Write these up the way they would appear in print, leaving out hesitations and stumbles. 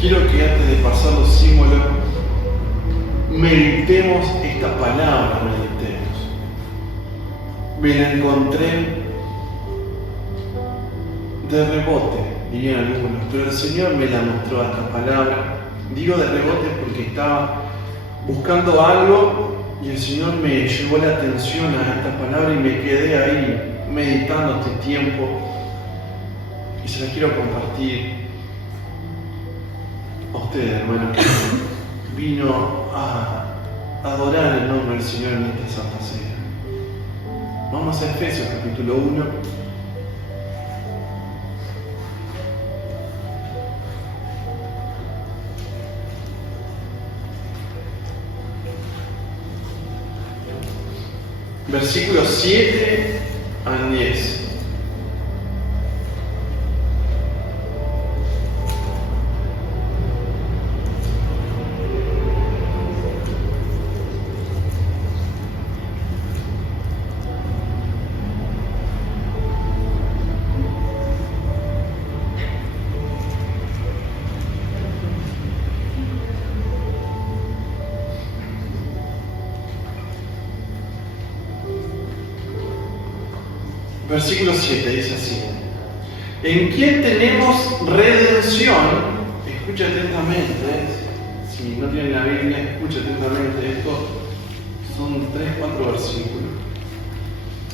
quiero que antes de pasar los símbolos, meditemos esta palabra, me la encontré de rebote, dirían algunos, pero el Señor me la mostró esta palabra. Digo de rebote porque estaba buscando algo y el Señor me llevó la atención a esta palabra y me quedé ahí meditando este tiempo y se la quiero compartir a ustedes, hermanos, que vino a adorar el nombre del Señor en esta Santa Cena. Vamos a Efesios capítulo 1. Versículos 7 al 10. Versículo 7 dice así: en quien tenemos redención, escucha atentamente, si no tienen la Biblia, escucha atentamente, estos son 3-4 versículos.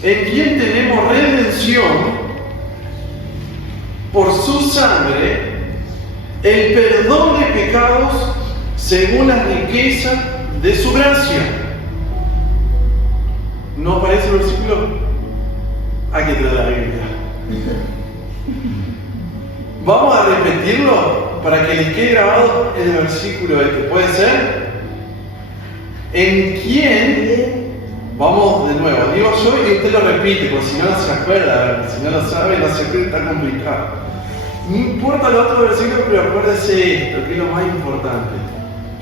En quien tenemos redención por su sangre, el perdón de pecados según la riqueza de su gracia. ¿No aparece el versículo? Hay que traer la Biblia. Vamos a repetirlo para que les quede grabado el versículo este. ¿Puede ser? ¿En quién? Vamos de nuevo. Digo yo y usted lo repite, porque si no, no se acuerda. Si no lo sabe, no se acuerda, está complicado. No importa los otros versículos, pero acuérdese esto, que es lo más importante.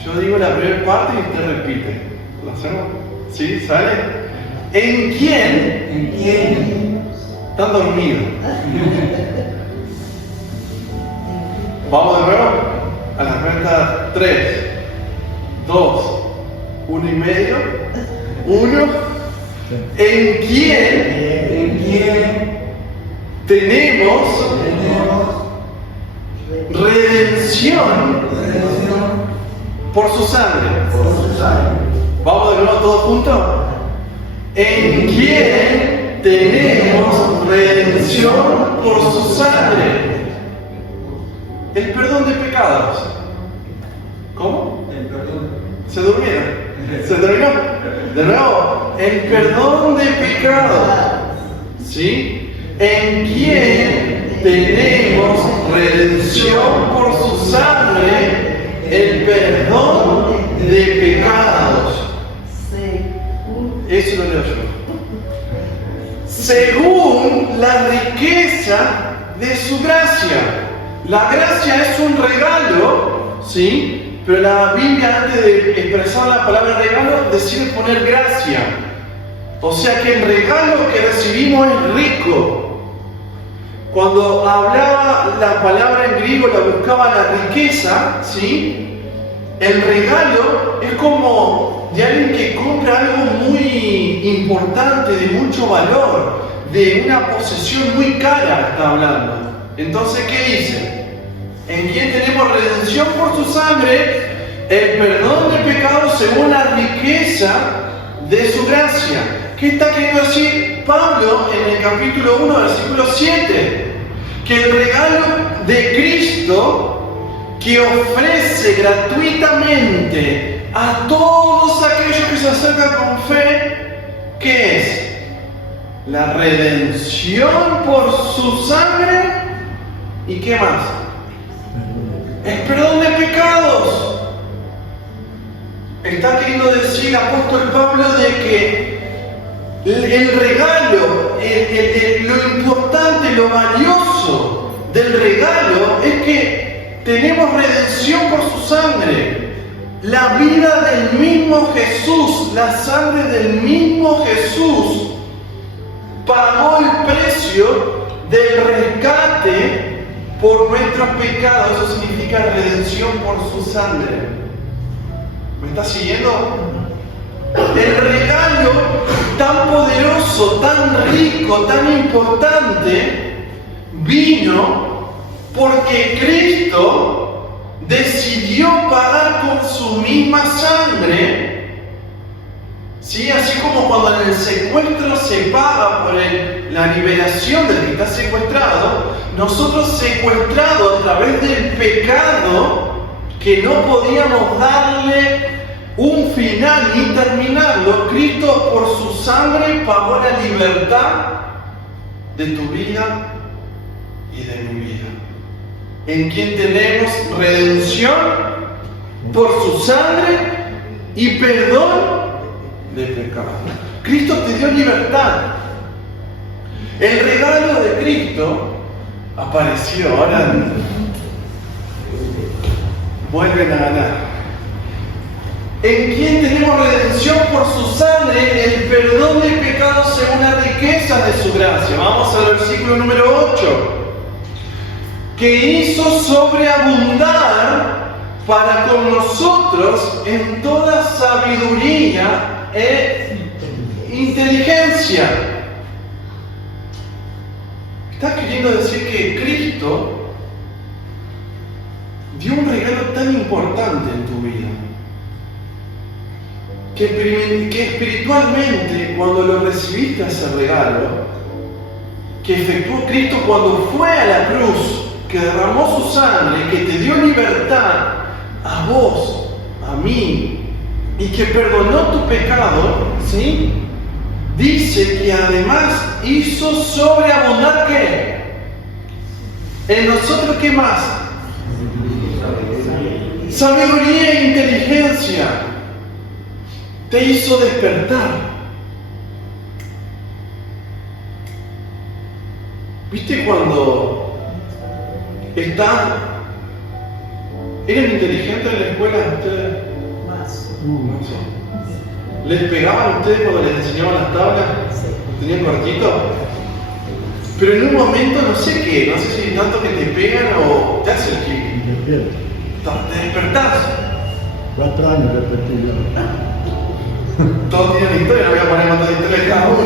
Yo digo la primera parte y usted repite. ¿Lo hacemos? ¿Sí? ¿Sale? ¿En quién? ¿En quién? Están dormidos. Vamos de nuevo a la cuenta 3, 2, 1 y medio. 1. ¿En quién tenemos redención por su sangre? Vamos de nuevo todos juntos. ¿En quién tenemos redención por su sangre? El perdón de pecados. ¿Cómo? El perdón. ¿Se durmieron? ¿Se terminó? De nuevo, el perdón de pecados. ¿Sí? ¿En quién tenemos redención por su sangre? El perdón de pecados. Eso lo leo yo. Según la riqueza de su gracia. La gracia es un regalo, ¿sí? Pero la Biblia, antes de expresar la palabra regalo, decide poner gracia. O sea que el regalo que recibimos es rico. Cuando hablaba la palabra en griego, la buscaba la riqueza, ¿sí? El regalo es como de alguien que compra algo muy importante, de mucho valor, de una posesión muy cara, está hablando. Entonces, ¿qué dice? En quien tenemos redención por su sangre, el perdón de pecados según la riqueza de su gracia. ¿Qué está queriendo decir Pablo en el capítulo 1, versículo 7? Que el regalo de Cristo, que ofrece gratuitamente a todos aquellos que se acercan con fe, ¿qué es? La redención por su sangre. ¿Y qué más? El perdón de pecados. Está queriendo decir el apóstol Pablo de que el regalo, lo importante, lo valioso del regalo es que tenemos redención por su sangre. La vida del mismo Jesús, la sangre del mismo Jesús pagó el precio del rescate por nuestros pecados. Eso significa redención por su sangre. ¿Me está siguiendo? El regalo tan poderoso, tan rico, tan importante, vino porque Cristo decidió pagar con su misma sangre. ¿Sí? Así como cuando en el secuestro se paga por la liberación del que está secuestrado, nosotros secuestrados a través del pecado, que no podíamos darle un final ni terminarlo, Cristo por su sangre pagó la libertad de tu vida y de mi vida. En quien tenemos redención por su sangre y perdón de pecado. Cristo te dio libertad. El regalo de Cristo apareció. Ahora vuelven a ganar. En quien tenemos redención por su sangre, el perdón de pecados según la riqueza de su gracia. Vamos al versículo número 8. Que hizo sobreabundar para con nosotros en toda sabiduría e inteligencia. Está queriendo decir que Cristo dio un regalo tan importante en tu vida, que espiritualmente, cuando lo recibiste ese regalo, que efectuó Cristo cuando fue a la cruz, que derramó su sangre, que te dio libertad a vos, a mí, y que perdonó tu pecado, ¿sí? Dice que además hizo sobreabundar, ¿qué? En nosotros, ¿qué más? Sabiduría e inteligencia. Te hizo despertar. ¿Viste cuando eran inteligentes en la escuela ustedes? Más. No sé. ¿Les pegaban ustedes cuando les enseñaban las tablas? Sí. ¿Tenían cortito? Pero en un momento no sé si tanto que te pegan o te hacen el clic. Despierto. Te despertás. 4 años repetí yo. Todos tienen historia, no voy a poner cuántas historias cada uno.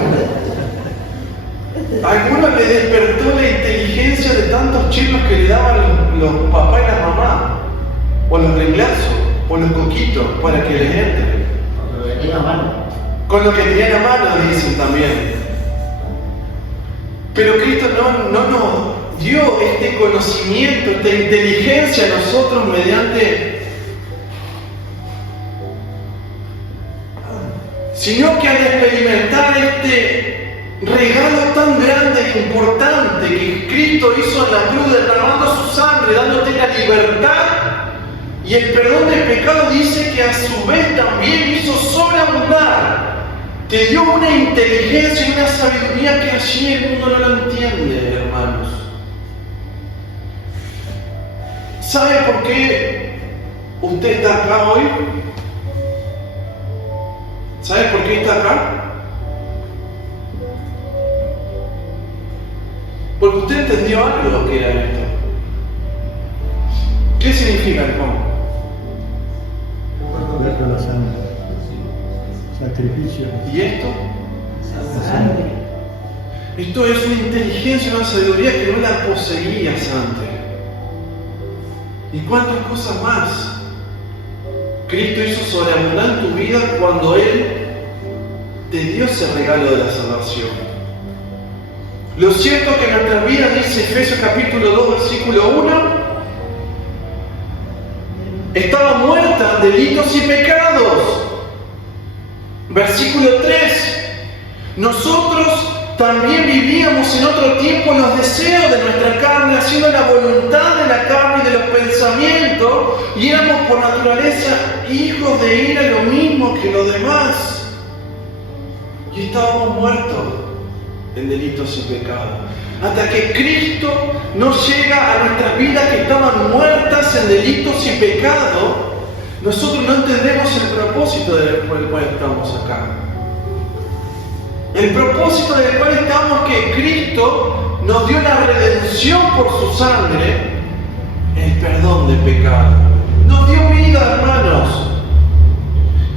A algunos le despertó la inteligencia de tantos chicos que le daban los papás y las mamás, o los reemplazos, o los coquitos, para que les entre. Cuando venía a mano. Con lo que tenían a mano, dicen también. Pero Cristo no nos dio este conocimiento, esta inteligencia a nosotros mediante, sino que al experimentar este regalo tan grande e importante que Cristo hizo en la cruz, derramando su sangre, dándote la libertad y el perdón del pecado, dice que a su vez también hizo sobreabundar. Te dio una inteligencia y una sabiduría que allí el mundo no lo entiende, hermanos. ¿Sabe por qué usted está acá hoy? ¿Sabe por qué está acá? Porque usted entendió algo que era esto. ¿Qué significa el cómo? Verlo la sangre. Sacrificio. ¿Y esto? Sangre. Esto es una inteligencia, una sabiduría que no la poseías antes. ¿Y cuántas cosas más? Cristo hizo sobreabundar en tu vida cuando Él te dio ese regalo de la salvación. Lo cierto es que en nuestra vida, dice Efesios capítulo 2, versículo 1, estaba muerta en delitos y pecados. Versículo 3, nosotros también vivíamos en otro tiempo en los deseos de nuestra carne, haciendo la voluntad de la carne y de los pensamientos, y éramos por naturaleza hijos de ira, lo mismo que los demás. Y estábamos muertos en delitos y pecados. Hasta que Cristo no llega a nuestras vidas que estaban muertas en delitos y pecados, nosotros no entendemos el propósito por el cual estamos acá. El propósito del cual estamos, que Cristo nos dio la redención por su sangre, el perdón de pecado. Nos dio vida, hermanos.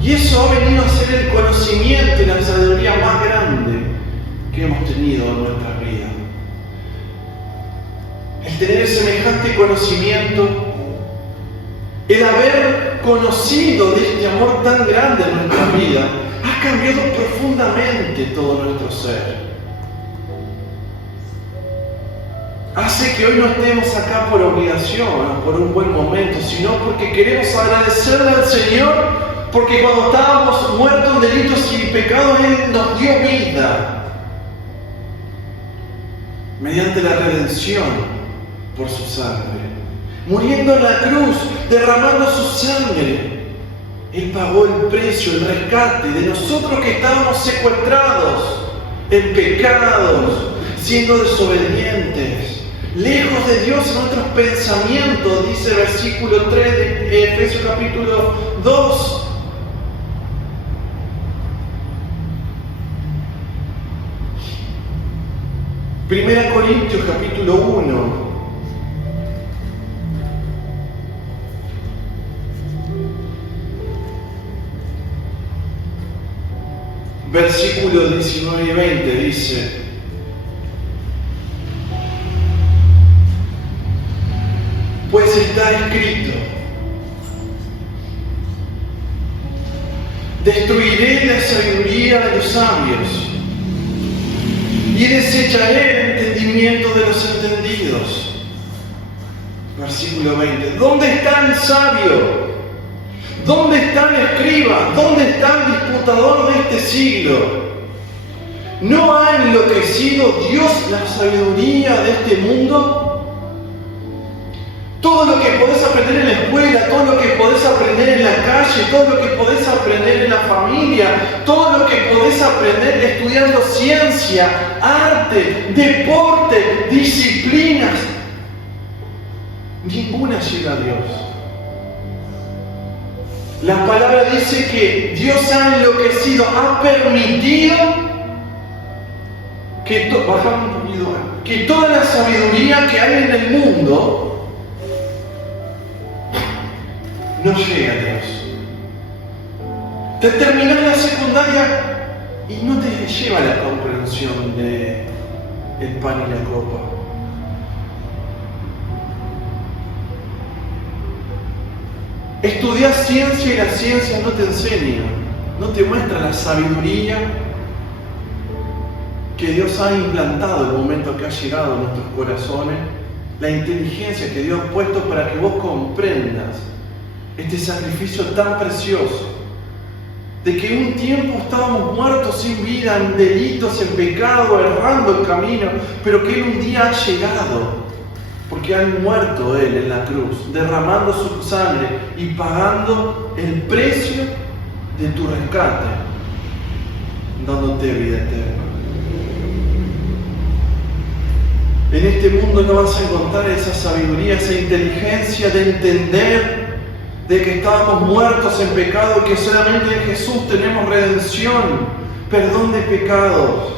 Y eso ha venido a ser el conocimiento y la sabiduría más grande que hemos tenido en nuestra vida. El tener semejante conocimiento, el haber conocido de este amor tan grande en nuestra vida, ha cambiado profundamente todo nuestro ser. Hace que hoy no estemos acá por obligación o por un buen momento, sino porque queremos agradecerle al Señor, porque cuando estábamos muertos en delitos y pecados, Él nos dio vida mediante la redención por su sangre. Muriendo en la cruz, derramando su sangre, Él pagó el precio, el rescate de nosotros que estábamos secuestrados en pecados, siendo desobedientes, lejos de Dios en nuestros pensamientos, dice el versículo 3 de Efesios capítulo 2. Primera Corintios capítulo 1. Versículos 19 y 20 dice: pues está escrito, destruiré la sabiduría de los sabios y desecharé el entendimiento de los entendidos. Versículo 20. ¿Dónde está el sabio? ¿Dónde está el escriba? ¿Dónde está el disputador de este siglo? ¿No ha enloquecido Dios la sabiduría de este mundo? Todo lo que podés aprender en la escuela, todo lo que podés aprender en la calle, todo lo que podés aprender en la familia, todo lo que podés aprender estudiando ciencia, arte, deporte, disciplinas, ninguna llega a Dios. La palabra dice que Dios ha enloquecido, ha permitido que toda la sabiduría que hay en el mundo no llega a Dios. Te terminás la secundaria y no te lleva la comprensión de el pan y la copa. Estudias ciencia y la ciencia no te enseña, no te muestra la sabiduría que Dios ha implantado el momento que ha llegado a nuestros corazones, la inteligencia que Dios ha puesto para que vos comprendas este sacrificio tan precioso, de que un tiempo estábamos muertos sin vida, en delitos, en pecado, errando el camino, pero que Él un día ha llegado, porque ha muerto Él en la cruz, derramando su sangre y pagando el precio de tu rescate, dándote vida eterna. En este mundo no vas a encontrar esa sabiduría, esa inteligencia de entender de que estábamos muertos en pecado, que solamente en Jesús tenemos redención, perdón de pecados.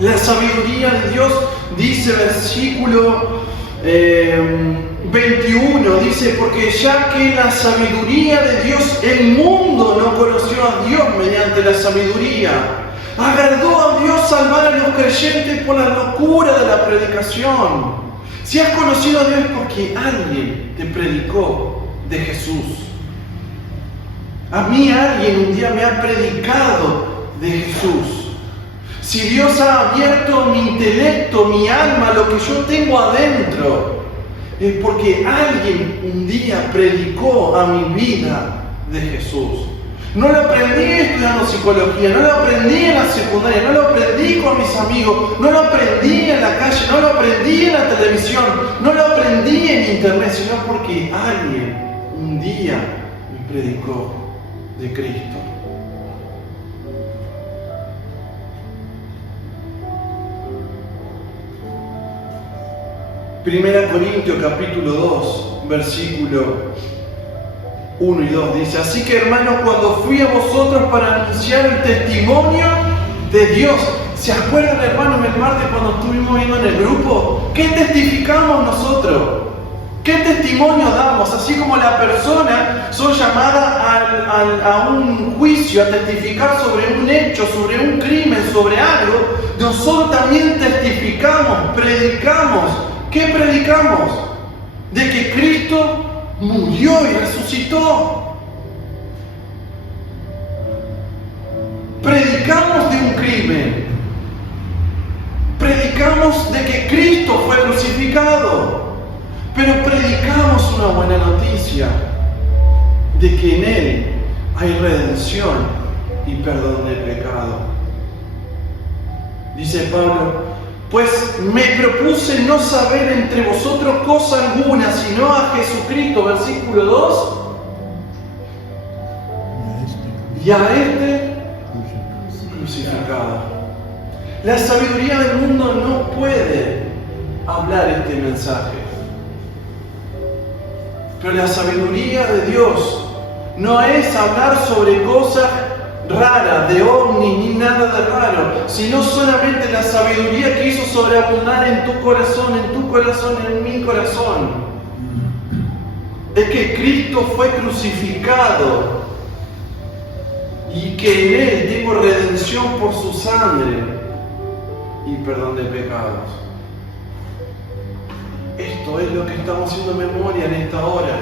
La sabiduría de Dios, dice versículo 21, dice, porque ya que la sabiduría de Dios, el mundo no conoció a Dios mediante la sabiduría, agradó a Dios salvar a los creyentes por la locura de la predicación. Si has conocido a Dios es porque alguien te predicó de Jesús. A mí alguien un día me ha predicado de Jesús. Si Dios ha abierto mi intelecto, mi alma, lo que yo tengo adentro, es porque alguien un día predicó a mi vida de Jesús. No lo aprendí estudiando psicología, no lo aprendí en la secundaria, no lo aprendí con mis amigos, no lo aprendí en la calle, no lo aprendí en la televisión, no lo aprendí en internet, sino porque alguien un día me predicó de Cristo. Primera Corintios capítulo 2, versículo 1 y 2 dice: así que hermanos, cuando fui a vosotros para anunciar el testimonio de Dios, ¿Se acuerdan, hermanos, el martes cuando estuvimos viendo en el grupo? ¿Qué testificamos nosotros? ¿Qué testimonio damos? Así como la persona son llamadas a un juicio, a testificar sobre un hecho, sobre un crimen, sobre algo, nosotros también testificamos, predicamos. ¿Qué predicamos? De que Cristo murió y resucitó. Predicamos de un crimen. Predicamos de que Cristo fue crucificado. Pero predicamos una buena noticia de que en Él hay redención y perdón del pecado. Dice Pablo, pues me propuse no saber entre vosotros cosa alguna, sino a Jesucristo, versículo 2, y a este crucificado. La sabiduría del mundo no puede hablar este mensaje. Pero la sabiduría de Dios no es hablar sobre cosas raras, de ovnis, ni nada de raro, sino solamente la sabiduría que hizo sobreabundar en tu corazón, en mi corazón. Es que Cristo fue crucificado y que en Él tengo redención por su sangre y perdón de pecados. Esto es lo que estamos haciendo memoria en esta hora.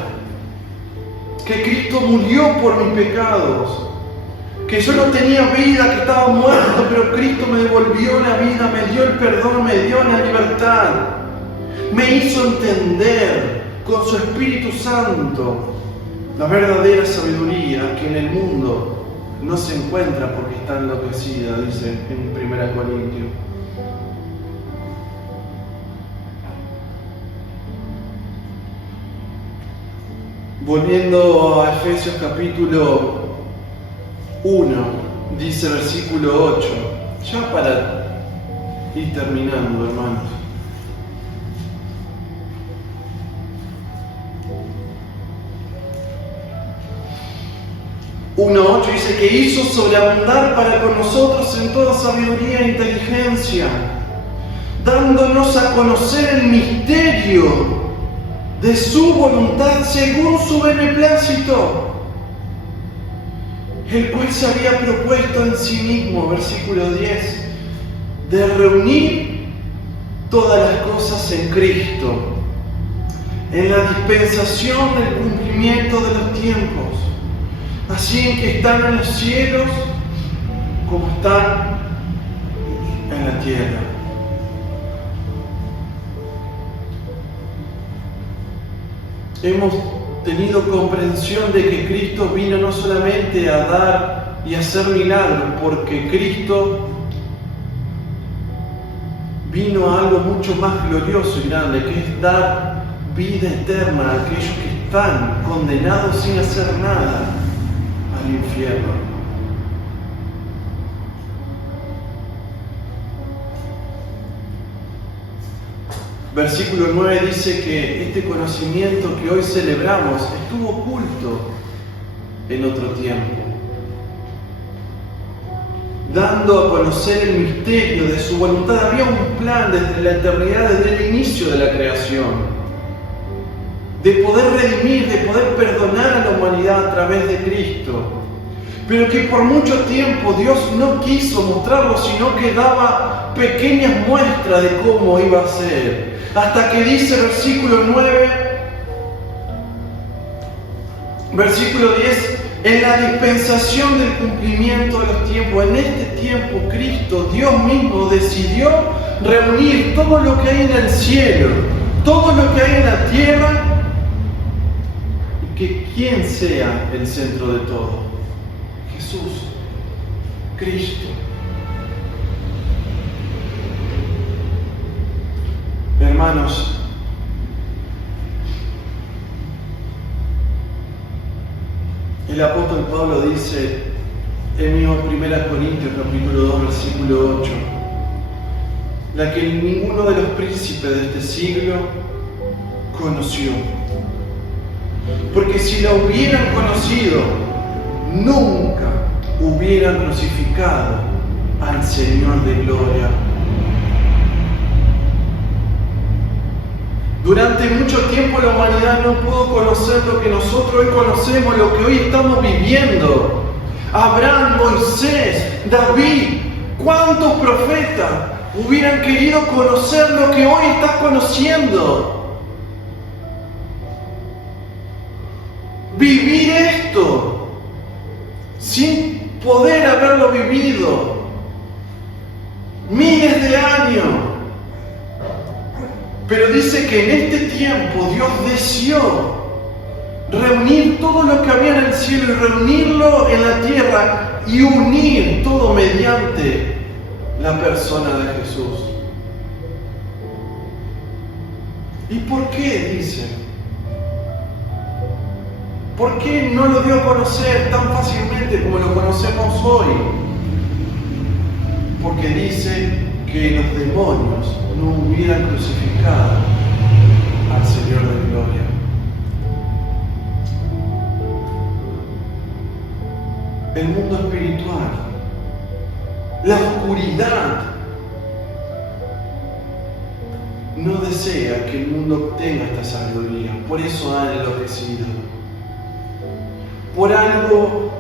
Que Cristo murió por mis pecados. Que yo no tenía vida, que estaba muerto, pero Cristo me devolvió la vida, me dio el perdón, me dio la libertad. Me hizo entender con su Espíritu Santo la verdadera sabiduría que en el mundo no se encuentra porque está enloquecida, dice en 1 Corintios. Volviendo a Efesios capítulo 1, dice versículo 8, ya para ir terminando, hermanos. Uno 8 dice que hizo sobreabundar para con nosotros en toda sabiduría e inteligencia, dándonos a conocer el misterio de su voluntad según su beneplácito, el cual se había propuesto en sí mismo, versículo 10, de reunir todas las cosas en Cristo, en la dispensación del cumplimiento de los tiempos, así en que están en los cielos como están en la tierra. Hemos tenido comprensión de que Cristo vino no solamente a dar y hacer milagros, porque Cristo vino a algo mucho más glorioso y grande, que es dar vida eterna a aquellos que están condenados sin hacer nada al infierno. Versículo 9 dice que este conocimiento que hoy celebramos estuvo oculto en otro tiempo, dando a conocer el misterio de su voluntad. Había un plan desde la eternidad, desde el inicio de la creación, de poder redimir, de poder perdonar a la humanidad a través de Cristo, pero que por mucho tiempo Dios no quiso mostrarlo, sino que daba pequeñas muestras de cómo iba a ser. Hasta que dice versículo 9, versículo 10, en la dispensación del cumplimiento de los tiempos, en este tiempo Cristo, Dios mismo, decidió reunir todo lo que hay en el cielo, todo lo que hay en la tierra, y que ¿quién sea el centro de todo? Jesús, Cristo. Hermanos, el apóstol Pablo dice en 1 Corintios capítulo 2 versículo 8, la que ninguno de los príncipes de este siglo conoció, porque si la hubieran conocido, nunca hubieran crucificado al Señor de gloria. Durante mucho tiempo la humanidad no pudo conocer lo que nosotros hoy conocemos, lo que hoy estamos viviendo. Abraham, Moisés, David, ¿cuántos profetas hubieran querido conocer lo que hoy estás conociendo? Vivir esto sin poder haberlo vivido. Miles de años. Pero dice que en este tiempo Dios deseó reunir todo lo que había en el cielo y reunirlo en la tierra y unir todo mediante la persona de Jesús. ¿Y por qué? Dice. ¿Por qué no lo dio a conocer tan fácilmente como lo conocemos hoy? Porque dice que los demonios no hubieran crucificado al Señor de gloria. El mundo espiritual, la oscuridad, no desea que el mundo obtenga esta sabiduría. Por eso han enloquecido. Por algo,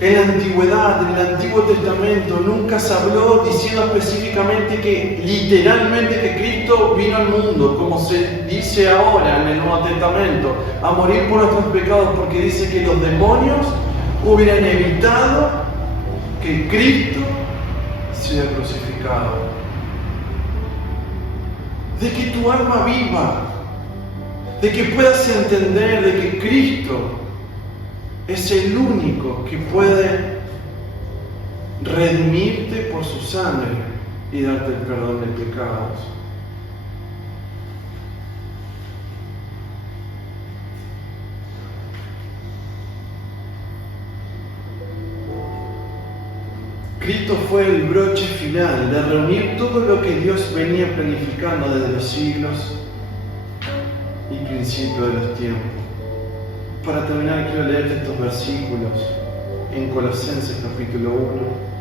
en la antigüedad, en el Antiguo Testamento, nunca se habló diciendo específicamente que, literalmente, que Cristo vino al mundo, como se dice ahora en el Nuevo Testamento, a morir por nuestros pecados, porque dice que los demonios hubieran evitado que Cristo sea crucificado. De que tu alma viva, de que puedas entender de que Cristo es el único que puede redimirte por su sangre y darte el perdón de pecados. Cristo fue el broche final de reunir todo lo que Dios venía planificando desde los siglos y principios de los tiempos. Para terminar, quiero leerte estos versículos en Colosenses capítulo 1.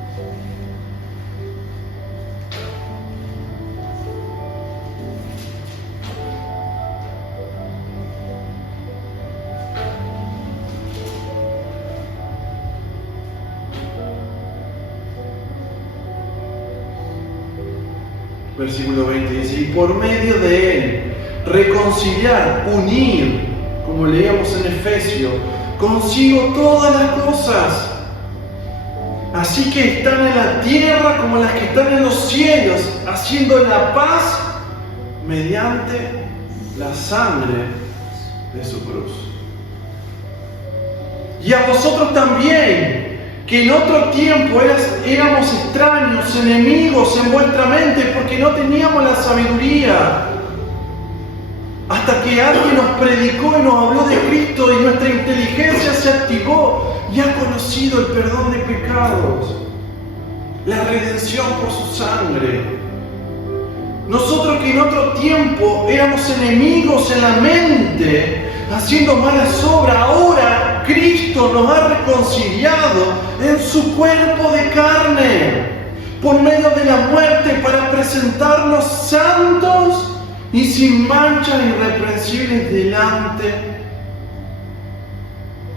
Versículo 20 dice, y por medio de él reconciliar, unir, como leíamos en Efesios, consigo todas las cosas, así que están en la tierra como las que están en los cielos, haciendo la paz mediante la sangre de su cruz. Y a vosotros también, que en otro tiempo éramos extraños, enemigos en vuestra mente, porque no teníamos la sabiduría, hasta que alguien nos predicó y nos habló de Cristo y nuestra inteligencia se activó y ha conocido el perdón de pecados, la redención por su sangre. Nosotros que en otro tiempo éramos enemigos en la mente, haciendo malas obras, ahora Cristo nos ha reconciliado en su cuerpo de carne, por medio de la muerte, para presentarnos santos y sin manchas irreprensibles delante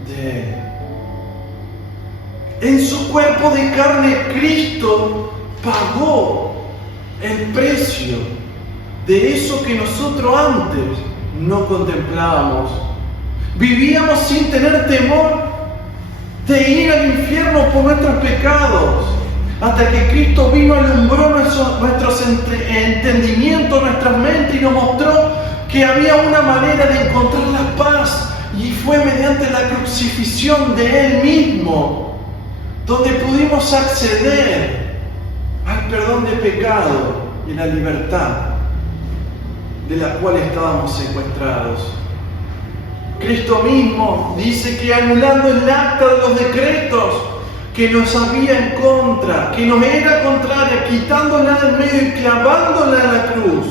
de Él. En su cuerpo de carne, Cristo pagó el precio de eso que nosotros antes no contemplábamos. Vivíamos sin tener temor de ir al infierno por nuestros pecados, hasta que Cristo vino, alumbró nuestros entendimientos, nuestras mentes, y nos mostró que había una manera de encontrar la paz, y fue mediante la crucifixión de Él mismo, donde pudimos acceder al perdón de pecado y la libertad de la cual estábamos secuestrados. Cristo mismo dice que anulando el acta de los decretos que nos había en contra, que nos era contraria, quitándola del medio y clavándola en la cruz,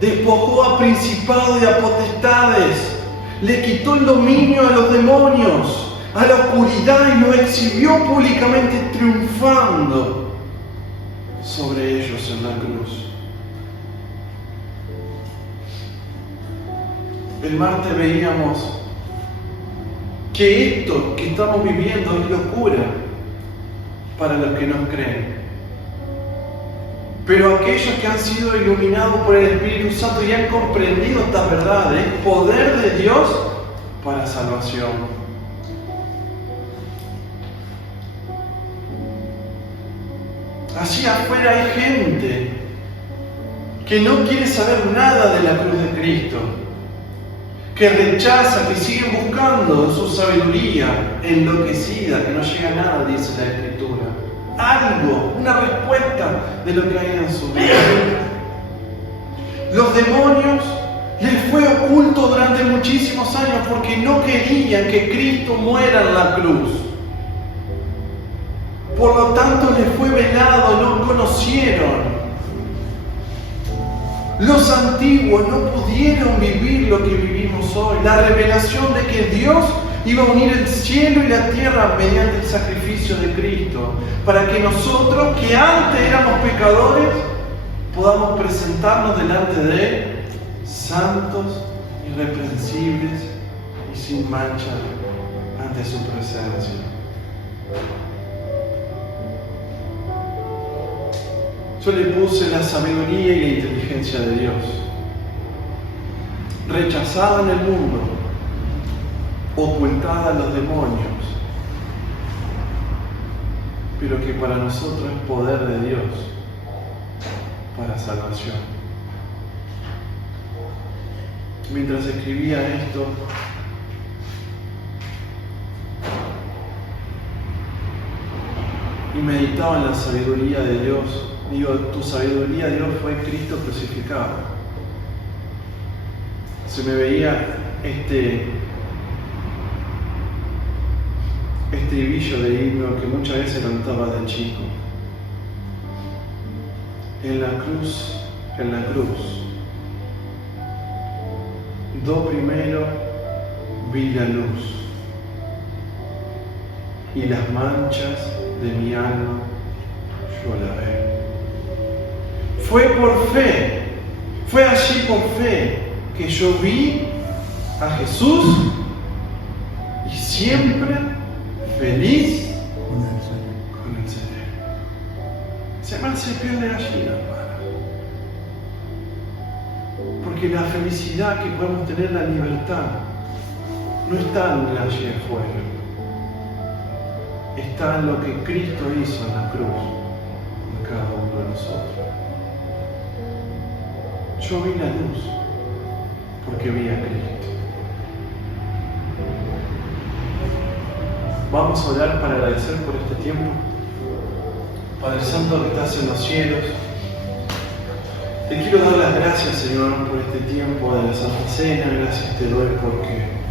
despojó a principados y a potestades, le quitó el dominio a los demonios, a la oscuridad y lo exhibió públicamente triunfando sobre ellos en la cruz. El martes veíamos que esto que estamos viviendo es locura para los que no creen. Pero aquellos que han sido iluminados por el Espíritu Santo y han comprendido estas verdades, poder de Dios para salvación. Allí afuera hay gente que no quiere saber nada de la cruz de Cristo, que rechaza, que siguen buscando su sabiduría enloquecida, que no llega a nada, dice la Escritura. Algo, una respuesta de lo que hay en su vida. Los demonios les fue oculto durante muchísimos años porque no querían que Cristo muera en la cruz. Por lo tanto les fue velado, no conocieron. Los antiguos no pudieron vivir lo que vivimos hoy. La revelación de que Dios iba a unir el cielo y la tierra mediante el sacrificio de Cristo, para que nosotros, que antes éramos pecadores, podamos presentarnos delante de Él, santos, irreprensibles y sin mancha ante su presencia. Yo le puse la sabiduría y la inteligencia de Dios, rechazada en el mundo, ocultada a los demonios, pero que para nosotros es poder de Dios para salvación. Mientras escribía esto, y meditaba en la sabiduría de Dios, digo, tu sabiduría, Dios, fue Cristo crucificado. Se me veía este estribillo de himno que muchas veces cantaba de chico. En la cruz, do primero vi la luz y las manchas de mi alma yo la veo. Fue por fe, fue allí por fe que yo vi a Jesús y siempre feliz con el Señor. Se mal se pierde allí, hermana. Porque la felicidad que podemos tener, la libertad, no está en allí afuera. Está en lo que Cristo hizo en la cruz, en cada uno de nosotros. Yo vi la luz porque vi a Cristo. Vamos a orar para agradecer por este tiempo. Padre Santo que estás en los cielos, te quiero dar las gracias, Señor, por este tiempo de la Santa Cena. Gracias te doy porque